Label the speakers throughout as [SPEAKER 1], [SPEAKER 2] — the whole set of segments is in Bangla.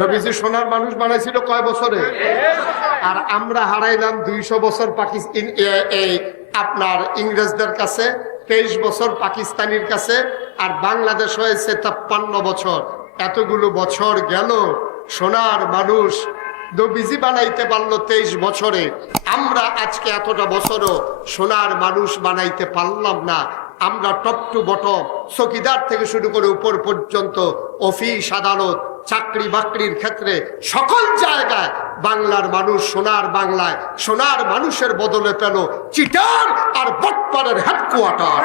[SPEAKER 1] নবীজি সোনার মানুষ বানাইছিল কয় বছরে? আর আমরা হারাইলাম দুইশো বছর পাকিস্তান আপনার ইংরেজদের কাছে, তেইশ বছর পাকিস্তানির কাছে, আর বাংলাদেশ হয়েছে ছাপ্পান্ন বছর। এতগুলো বছর গেল, সোনার মানুষ নবীজি বানাইতে পারল তেইশ বছরে। আমরা আজকে এতটা বছরও সোনার মানুষ বানাইতে পারলাম না। আমরা টপ টু বটম, চকিদার থেকে শুরু করে উপর পর্যন্ত অফিস, আদালত চাকরি বাকরির ক্ষেত্রে সকল জায়গায় বাংলার মানুষ সোনার বাংলায় সোনার মানুষের বদলে পেল চিটার আর বটপাড়ের হেডকোয়ার্টার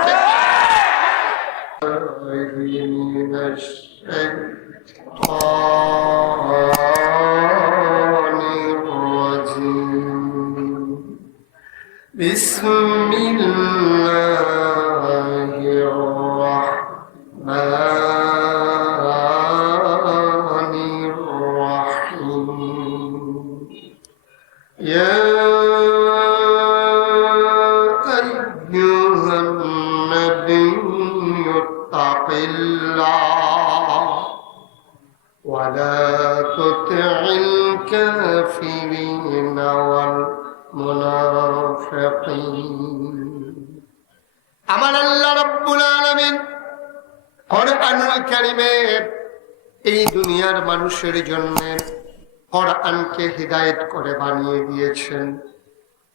[SPEAKER 1] بسم الله الكافرين والمنافقين আমার আল্লাহ রব্বুল আলামিন কোরআনুল কারীমের এই দুনিয়ার মানুষের জন্য কোরআনকে হিদায়েত করে বানিয়ে দিয়েছেন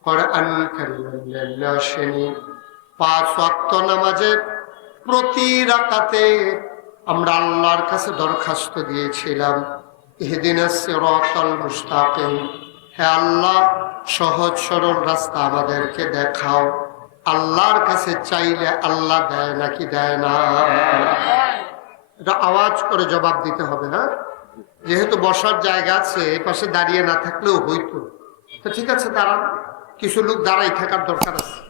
[SPEAKER 1] কোরআনুল কারীমের আসেনি পাঁচ ওয়াক্ত নামাজে প্রতি রাকাতে আমরা আল্লাহর কাছে দরখাস্ত দিয়েছিলাম ইহদিনাস সিরাতাল মুস্তাকিম। হে আল্লাহ, সহজ সরল রাস্তা আমাদেরকে দেখাও। আল্লাহর কাছে চাইলে আল্লাহ দেয় নাকি দেয় না? এটা আওয়াজ করে জবাব দিতে হবে হ্যাঁ? যেহেতু বসার জায়গা আছে পাশে দাঁড়িয়ে না থাকলেও হইতো। তো ঠিক আছে তারা কিছু লোক দাঁড়াই থাকার দরকার আছে।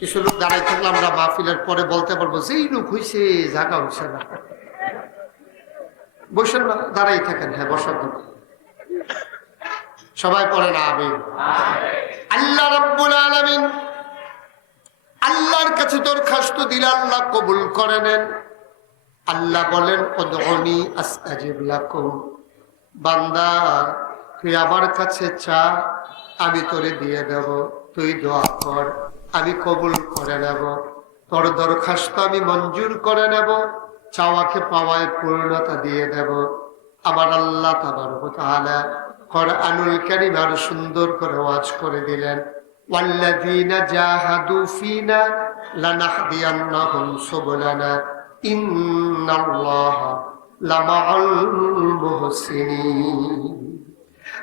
[SPEAKER 1] কিছু লোক দাঁড়াই থাকলে আমরা মাহফিলের পরে বলতে পারব যে এই লোক হয়েছে জায়গা হয়েছে না। বসেন না দাঁড়াই থাকেন হ্যাঁ বসার সবাই পড়ে না আমি আল্লাহ রব্বুল আলামিন আল্লাহর কাছে দরখাস্ত দিলে আল্লাহ কবুল করে নেন। আল্লাহ বলেন তুই আমার কাছে চা, আমি তোরে দিয়ে দেব। তুই দোয়া কর, আমি কবুল করে নেব। তোর দরখাস্ত আমি মঞ্জুর করে নেব। চাওয়াকে পাওয়ায় পূর্ণতা দিয়ে দেব। আবার আল্লাহ তাবার তাহলে কোরআনুল কারিম আরও সুন্দর করে ওয়াজ করে দিলেন, ওয়াল্লাযীনা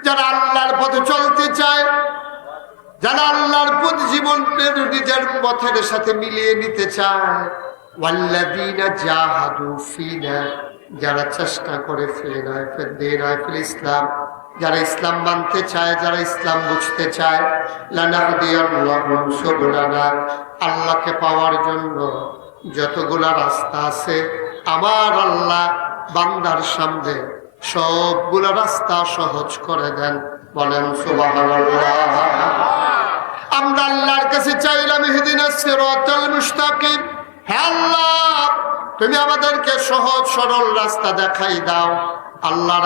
[SPEAKER 1] যারা আল্লাহর পথে চলতে চায়, যারা আল্লাহর পথ জীবনের নিজের পথের সাথে মিলিয়ে নিতে চায় ওয়াল্লাযীনা জাহাদু ফিনা, যারা চেষ্টা করে ফিল ইসলাম। যারা ইসলাম মানতে চায়, যারা ইসলাম বুঝতে চায় আল্লাহকে পাওয়ার জন্য যতগুলা রাস্তা আছে, আমার আল্লাহ বান্দার সামনে সবগুলা রাস্তা সহজ করে দেন। বলেন সুবাহ আমরা আল্লাহর কাছে চাইলাম হিদিন মুস্তাকিম। তুমি আমাদেরকে সহজ সরল রাস্তা দেখাই দাও। আল্লাহ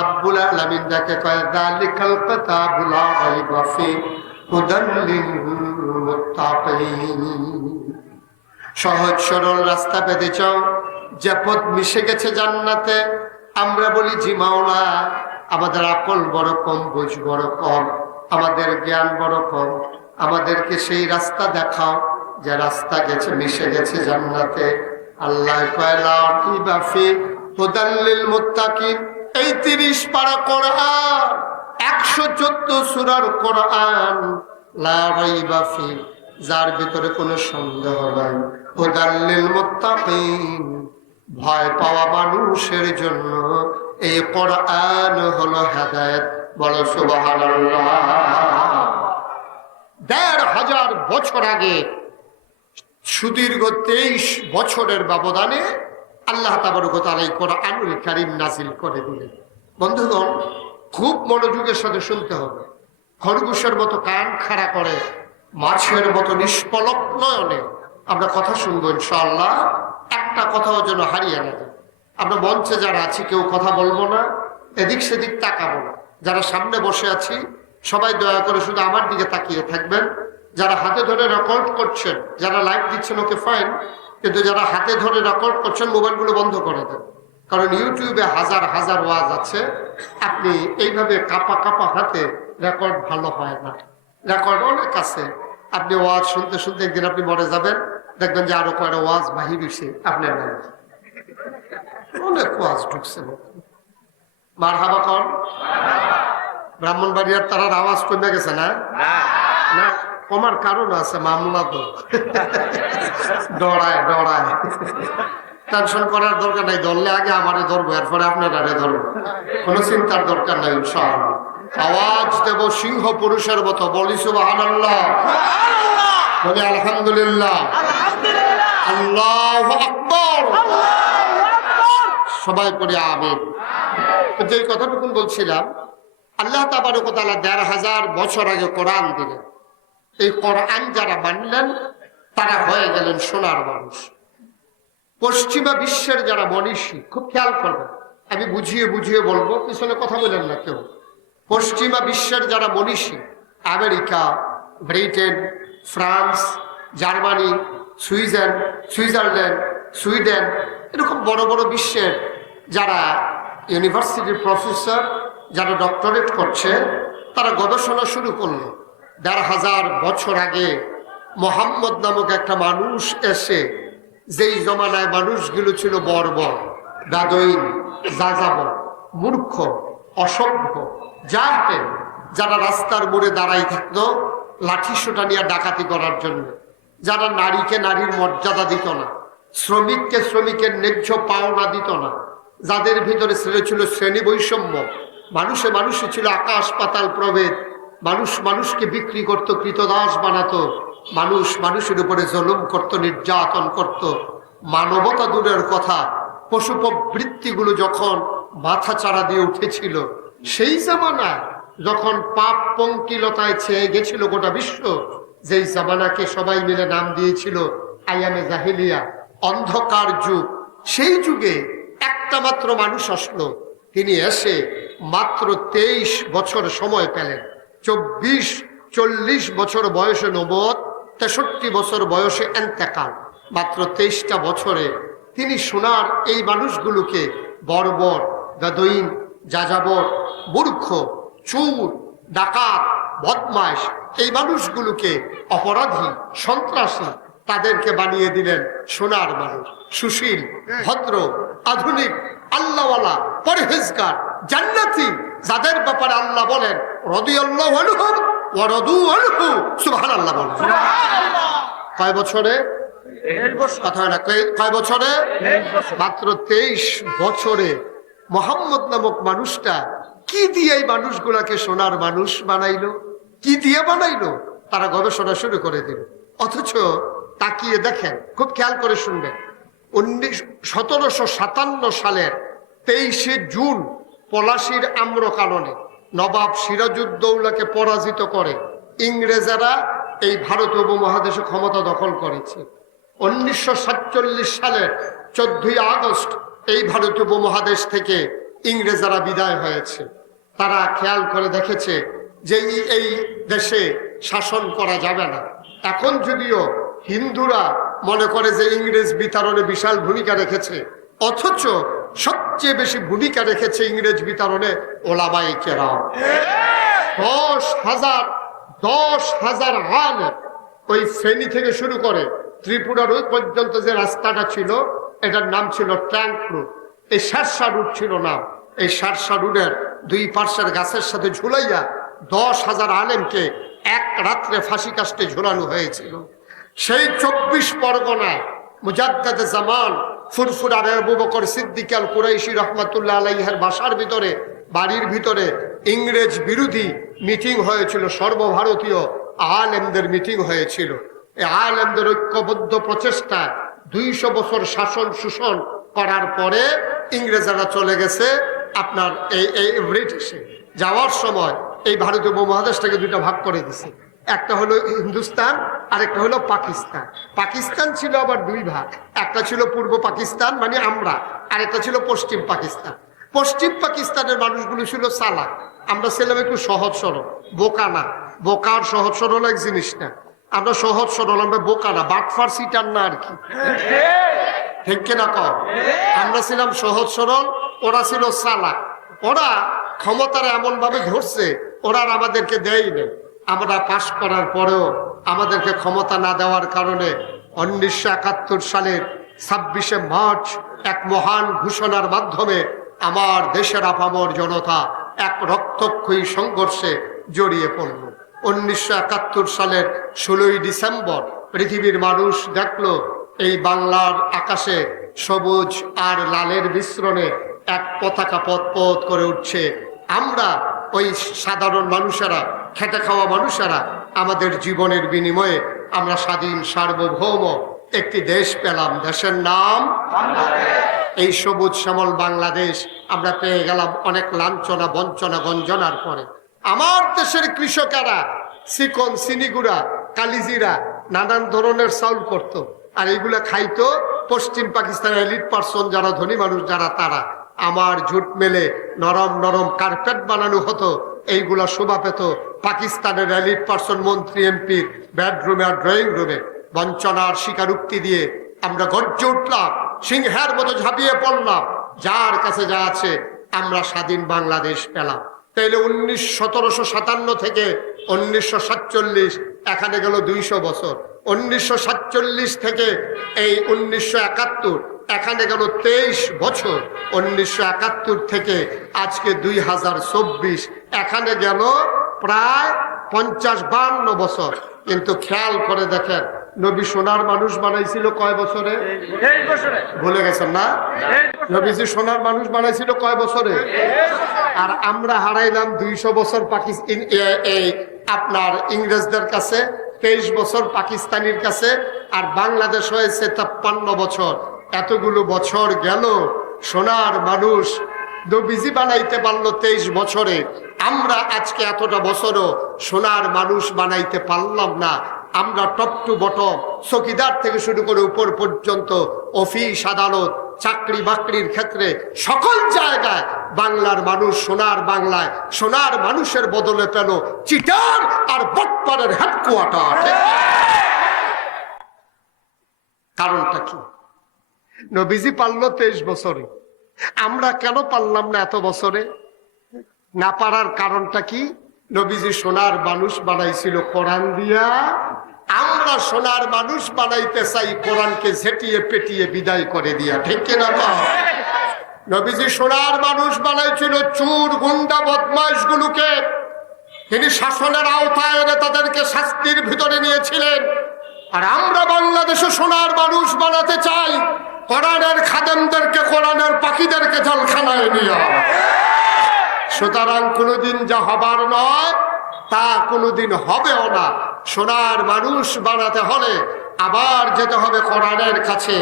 [SPEAKER 1] সহজ সরল রাস্তা যে পথ মিশে গেছে জান্নাতে, আমরা বলি জি আমাদের আকল বড় কম, বুঝ বড় কম, আমাদের জ্ঞান বড় কম, আমাদেরকে সেই রাস্তা দেখাও। যে রাস্তা গেছে, মিশে গেছে জান্নাতে। আল্লাহ কয়লা বাফি হুদাল্লিল মুত্তাকিন। এই তিরিশ পারা কোরআন, একশো চোদ্দ সুরার কোরআন লাফি যার ভিতরে কোনো সন্দেহ নাই। হুদাল্লিল মুত্তাকিন, ভয় পাওয়া মানুষের জন্য এই কোরআন হলো হেদায়েত। বলো, সুবহানাল্লাহ। দেড় হাজার বছর আগে সুদীর্ঘ তেইশ বছরের ব্যবধানে আল্লাহ তাবরকতালাই কোরআনুল কারিম নাজিল করে দিলেন। বন্ধুগণ, খুব মনোযোগের সাথে শুনতে হবে। খরগোশের মতো কান খাড়া করে, মাছের মতো নিষ্পলক নয়নে আমরা কথা শুনব ইনশাআল্লাহ। একটা কথাও যেন হারিয়ে না আমরা মঞ্চে যারা আছি, কেউ কথা বলব না, এদিক সেদিক তাকাবো না। যারা সামনে বসে আছি, সবাই দয়া করে শুধু আমার দিকে তাকিয়ে থাকবেন। যারা হাতে ধরে রেকর্ড করছেন যারা লাইভ দিচ্ছেন ওকে ফাইন কিন্তু যারা হাতে ধরে রেকর্ড করছেন মোবাইলগুলো বন্ধ করে দেন। কারণ ইউটিউবে হাজার হাজার ওয়াজ আছে। আপনি এইভাবে কাপা কাপা হাতে রেকর্ড ভালো হয় না। রেকর্ড অনেক আছে। আপনি ওয়াজ শুনতে শুনতে একদিন আপনি মরে যাবেন। দেখবেন যে আরও কয়টা ওয়াজ বাহির হয়েছে আপনার নামে। অনেক ওয়াজ ঢুকছে। মার হাবা কন? ব্রাহ্মণবাড়িয়ার তারার আওয়াজ কমে গেছে না। না? কমার কারণ আছে, মামলা তো। ডরায় ডরায়। টেনশন করার দরকার নাই, ধরলে আগে আমারে ধরবো, এরপরে আপনারা ধরবো। কোনো চিন্তার দরকার নাই, ইনশাআল্লাহ। আওয়াজ দেব সিংহ পুরুষের মতো, বলি সুবাহান বলি আলহামদুলিল্লাহ। আল্লাহ আকবর। সবাই পড়ে আমিন। যে কথাটুকু বলছিলাম, আল্লাহ তাবারকতালা দেড় হাজার বছর আগে কোরআন দিলেন। এই কোরআন যারা মানলেন, তারা হয়ে গেলেন সোনার মানুষ। পশ্চিমা বিশ্বের যারা মনীষী, খুব খেয়াল করবেন, আমি বুঝিয়ে বুঝিয়ে বলব, পিছনে কথা বলেন না কেউ। পশ্চিমা বিশ্বের যারা মনীষী, আমেরিকা, ব্রিটেন, ফ্রান্স, জার্মানি, সুইজেন, সুইজারল্যান্ড, সুইডেন, এরকম বড় বড় বিশ্বের যারা ইউনিভার্সিটির প্রফেসর, যারা ডক্টরেট করছে, তারা গবেষণা শুরু করল। দেড় হাজার বছর আগে মোহাম্মদ নামক একটা মানুষ এসে, যেই জমানায় মানুষগুলো ছিল বর্বর দাদইন যাযাব মূর্খ, অসভ্য জানতেন যারা রাস্তার মোড়ে দাঁড়াই থাকতো, লাঠি সোটা নিয়ে ডাকাতি করার জন্য। যারা নারীকে নারীর মর্যাদা দিত না, শ্রমিককে শ্রমিকের ন্যায্য পাওনা দিত না, যাদের ভিতরে ছেলে ছিল শ্রেণি বৈষম্য মানুষে মানুষে ছিল আকাশ পাতাল প্রভেদ মানুষ মানুষকে বিক্রি করত, কৃতদাস বানাতো, মানুষ মানুষের উপরে জলম করত, নির্যাতন করত। মানবতা দূরের কথা পশু প্রবৃত্তিগুলো যখন মাথা চারা দিয়ে উঠেছিল, সেই জামানায় যখন পাপ পঙ্কিলতায় ছেয়ে গেছিল গোটা বিশ্ব, যেই জামানাকে সবাই মিলে নাম দিয়েছিল আয়ামে জাহিলিয়া অন্ধকার যুগ। সেই যুগে একটা মাত্র মানুষ আসলো, তিনি এসে মাত্র তেইশ বছর সময় পেলেন। চব্বিশ, চল্লিশ বছর বয়সে নবদ, তেষট্টি বছর বয়সে এন্তেকাল। মাত্র তেইশটা বছরে তিনি সোনার এই মানুষগুলোকে বর্বর গাদইন যাযাবর, মূর্খ, চুর, ডাকাত বদমাস এই মানুষগুলোকে অপরাধী, সন্ত্রাসী তাদেরকে বানিয়ে দিলেন সোনার মানুষ। সুশীল, ভদ্র, আধুনিক, আল্লাহওয়ালা, পরহেজগার, জান্নাতি, যাদের ব্যাপারে আল্লাহ বলেন রদি আল্লাহ রদু আলহু সুবহান আল্লাহ বলেন কয় বছরে? কথা না। কয়- কয় বছরে? মাত্র তেইশ বছরে মোহাম্মদ নামক মানুষটা কি দিয়ে এই মানুষগুলাকে সোনার মানুষ বানাইলো? কি দিয়ে বানাইলো? তারা গবেষণা শুরু করে দিল। অথচ তাকিয়ে দেখেন খুব খেয়াল করে শুনবেন উনিশ সতেরোশো সাতান্ন সালের তেইশে জুন পলাশির আম্র কারণে নবাব সিরাজউদ্দৌলাকে পরাজিত করে ইংরেজেরা এই ভারত উপমহাদেশে ক্ষমতা দখল করেছে। উনিশশো সাতচল্লিশ সালের চোদ্দই আগস্ট এই ভারত উপমহাদেশ থেকে ইংরেজরা বিদায় হয়েছে। তারা খেয়াল করে দেখেছে যে এই দেশে শাসন করা যাবে না। এখন যদিও হিন্দুরা মনে করে যে ইংরেজ বিতরণে বিশাল ভূমিকা রেখেছে, অথচ সবচেয়ে বেশি ভূমিকা রেখেছে ইংরেজ বিতরণে ওলামাই কেরাম। দশ হাজার দশ হাজার হান ওই ফেনী থেকে শুরু করে ত্রিপুরার ওই পর্যন্ত যে রাস্তাটা ছিল, এটার নাম ছিল ট্যাঙ্ক রুট। এই শার্সা রুট ছিল না। এই শার্সা রুটের দুই পার্শ্বের গাছের সাথে ঝুলাইয়া দশ হাজার আলেমকে এক রাত্রে ফাঁসি কাস্টে ঝুলানো হয়েছিল। সেই চব্বিশ পরগনায় মুজাদ্দাদ জামান ফুরফুরার আবু বকর সিদ্দিক আল কুরাইশি রহমাতুল্লাহ আলাইহের বাসার ভিতরে, বাড়ির ভিতরে ইংরেজ বিরোধী মিটিং হয়েছিল, সর্বভারতীয় আলেমদের মিটিং হয়েছিল। এই আলেমদের ঐক্যবদ্ধ প্রচেষ্টা দুইশো বছর শাসন শোষণ করার পরে ইংরেজরা চলে গেছে আপনার এই এই ব্রিটিশে। যাওয়ার সময় এই ভারতীয় উপমহাদেশটাকে দুইটা ভাগ করে দিছে। একটা হলো হিন্দুস্তান আর একটা হলো পাকিস্তান। পাকিস্তান ছিল আবার দুই ভাগ। একটা ছিল পূর্ব পাকিস্তান মানে আমরা, আর একটা ছিল পশ্চিম পাকিস্তান। পশ্চিম পাকিস্তানের মানুষগুলো ছিল চালাক। আমরা ছিলাম একটু সহজ সরল, বোকা না। বোকার সহজ সরল এক জিনিস না। আমরা সহজ সরল, আমরা বোকা না। বাটফার সিটার না আর কি। ঠিক কিনা কম আমরা ছিলাম সহজ সরল, ওরা ছিল চালাক। ওরা ক্ষমতার এমন ভাবে ধরছে, ওরা আমাদেরকে দেয়নি আমরা পাশ করার পরেও আমাদেরকে ক্ষমতা না দেওয়ার কারণে উনিশশো একাত্তর সালের ছাব্বিশে মার্চ এক মহান ঘোষণার মাধ্যমে আমার দেশের আপামর জনতা এক রক্তক্ষয়ী সংঘর্ষে জড়িয়ে পড়ল। উনিশশো একাত্তর সালের ষোলোই ডিসেম্বর পৃথিবীর মানুষ দেখল, এই বাংলার আকাশে সবুজ আর লালের মিশ্রণে এক পতাকা পথ পথ করে উঠছে। আমরা ওই সাধারণ মানুষেরা খেটে খাওয়া মানুষেরা আমাদের জীবনের বিনিময়ে আমরা স্বাধীন সার্বভৌম একটি দেশ পেলাম। দেশের নাম এই সবুজ শ্যামল বাংলাদেশ। আমরা পেয়ে গেলাম অনেক লাঞ্ছনা, বঞ্চনা, গঞ্জনার পরে। আমার দেশের কৃষকেরা, চিকন সিনিগুড়া কালিজিরা নানান ধরনের চাউল করত। আর এইগুলা খাইতো পশ্চিম পাকিস্তানের লিড পার্সন যারা, ধনী মানুষ যারা, তারা। আমার ঝুট মেলে নরম নরম কার্পেট বানানো হতো, এইগুলা শোভা পেত। পাকিস্তানের এলিট পার্সন মন্ত্রী এমপির বেডরুমে আর ড্রয়িং রুমে বঞ্চনার স্বীকারোক্তি দিয়ে আমরা গর্জে উঠলাম, সিংহের মতো ঝাঁপিয়ে পড়লাম। যার কাছে যা আছে, আমরা স্বাধীন বাংলাদেশ পেলাম। তাইলে উনিশ সতেরোশো থেকে উনিশশো সাতচল্লিশ, এখানে গেল দুইশো বছর। উনিশশো সাতচল্লিশ থেকে এই উনিশশো একাত্তর, এখানে গেল তেইশ বছর। উনিশশো একাত্তর থেকে আজকে দুই হাজার চব্বিশ, এখানে গেল প্রায় পঞ্চাশ বান্ন বছর। কিন্তু খেয়াল করে দেখেন নবী সোনার মানুষ বানাইছিল কয় বছরে? ভুলে গেছেন না? নবীজি সোনার মানুষ বানাইছিল কয় বছরে? আর আমরা হারাইলাম দুইশো বছর পাকিস্তান এই আপনার ইংরেজদের কাছে তেইশ বছর পাকিস্তানির কাছে আর বাংলাদেশ হয়েছে তেপ্পান্ন বছর। এতগুলো বছর গেল সোনার মানুষ নবীজি বানাইতে পারল তেইশ বছরে। আমরা আজকে এতটা বছরও সোনার মানুষ বানাইতে পারলাম না। আমরা টপ টু বটম, চকিদার থেকে শুরু করে উপর পর্যন্ত অফিস, আদালত, চাকরি বাকরির ক্ষেত্রে সকল জায়গায় বাংলার মানুষ সোনার বাংলায়, সোনার মানুষের বদলে পেল চিটার আর বটপাড়ের হেডকোয়ার্টার। কারণটা কি? নবীজি পারল তেইশ বছরে। আমরা কেন পারলাম না এত বছরে? না পারার কারণটা কি? নবীজি সোনার মানুষ বানাইছিল কোরআন দিয়া। আমরা সোনার মানুষ বানাইতে চাই, কোরআনকে ঝেটিয়ে পেটিয়ে বিদায় করে দিয়া। ঠিক কিনা? নবীজি সোনার মানুষ বানাইছিল চুর, গুন্ডা বদমাইশ গুলোকে তিনি শাসনের আওতায় তাদেরকে শাস্তির ভিতরে নিয়েছিলেন। আর আমরা বাংলাদেশে সোনার মানুষ বানাতে চাই। কোরআনের খাদেমদেরকে, কোরআনের পাখিদেরকে জলখানায় নিয়ে সুতরাং কোনোদিন যা হবার নয়, তা কোনোদিন হবেও না। সোনার মানুষ বানাতে হলে আবার যেতে হবে কোরআনের কাছে,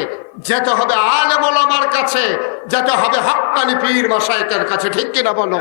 [SPEAKER 1] যেতে হবে আলেম ওলামার কাছে, যেতে হবে হক্কানি পীর মশাইকের কাছে। ঠিক কিনা বলো?